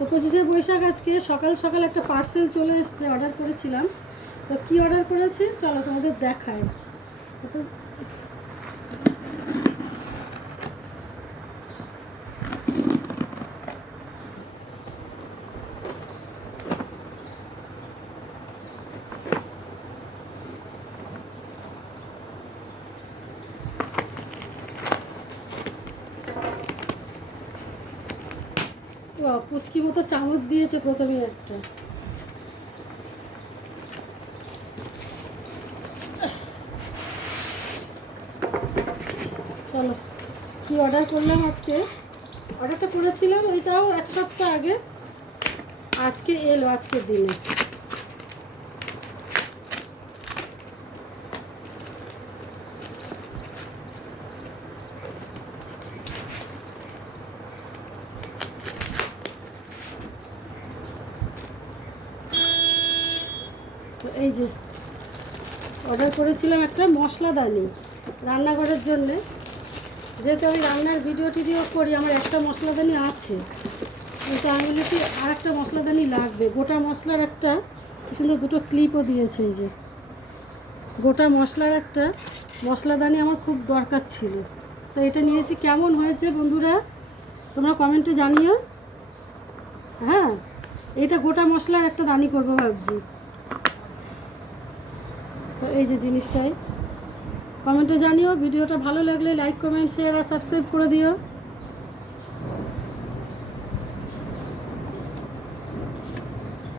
তো 25শে বৈশাখ আজকে সকাল সকাল একটা পার্সেল চলে এসেছে, অর্ডার করেছিলাম। তো কি অর্ডার করেছি চলো তোমাদের দেখাই। তো পুচকি মতো চামচ দিয়েছে প্রথমে একটা। চলো কি অর্ডার করলাম আজকে। অর্ডারটা করেছিলাম ওইটাও এক সপ্তাহ আগে, আজকে এলো আজকের দিনে। তো এই যে অর্ডার করেছিলাম একটা মশলাদানি রান্নাঘরের জন্যে। যেহেতু আমি রান্নার ভিডিও টিডিও করি, আমার একটা মশলাদানি আছে, কিন্তু আমি বলি কি আর একটা মশলাদানি লাগবে। গোটা মশলার একটা কি সুন্দর দুটো ক্লিপও দিয়েছে। এই যে গোটা মশলার একটা মশলাদানি আমার খুব দরকার ছিল, তো এটা নিয়েছি। কেমন হয়েছে বন্ধুরা তোমরা কমেন্টে জানিও। হ্যাঁ, এটা গোটা মশলার একটা দানি করবো ভাবছি। তো এই যে জিনিসটাই কমেন্টে জানিও। ভিডিওটা ভালো লাগলে লাইক, কমেন্ট, শেয়ার আর সাবস্ক্রাইব করে দিও।